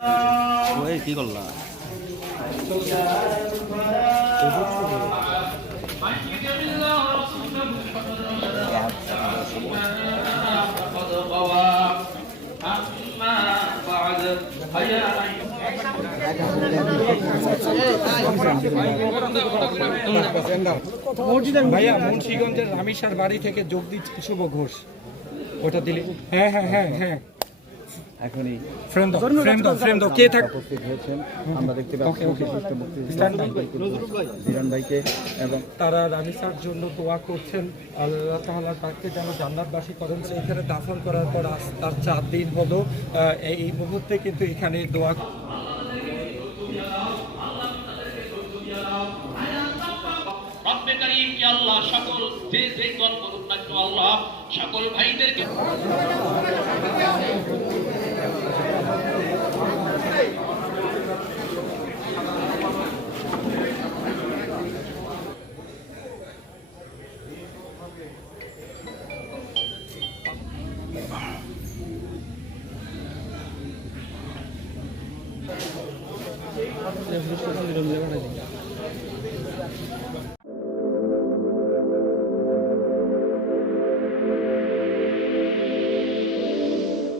ওই কি করলা ভাইয়া মুন্সিগঞ্জের রামিসার বাড়ি থেকে যোগ দিচ্ছে শুভ ঘোষ। ওটা দিলে হ্যাঁ হ্যাঁ হ্যাঁ হ্যাঁ এখনই ফ্রেন্ড কে থাক উপস্থিত হয়েছেন আমরা দেখতে পাচ্ছি বিরান ভাইকে এবং তারা রামিসার জন্য দোয়া করছেন আল্লাহ তাআলা তাকে যেন জান্নাতবাসী করেন। এখানে দাফন করার পর আজ তার 4 দিন হলো। এই মুহূর্তে কিন্তু এখানে দোয়া রব্বে কারীম কে আল্লাহ সকল যে দল করুন না কেন আল্লাহ সকল ভাইদেরকে এই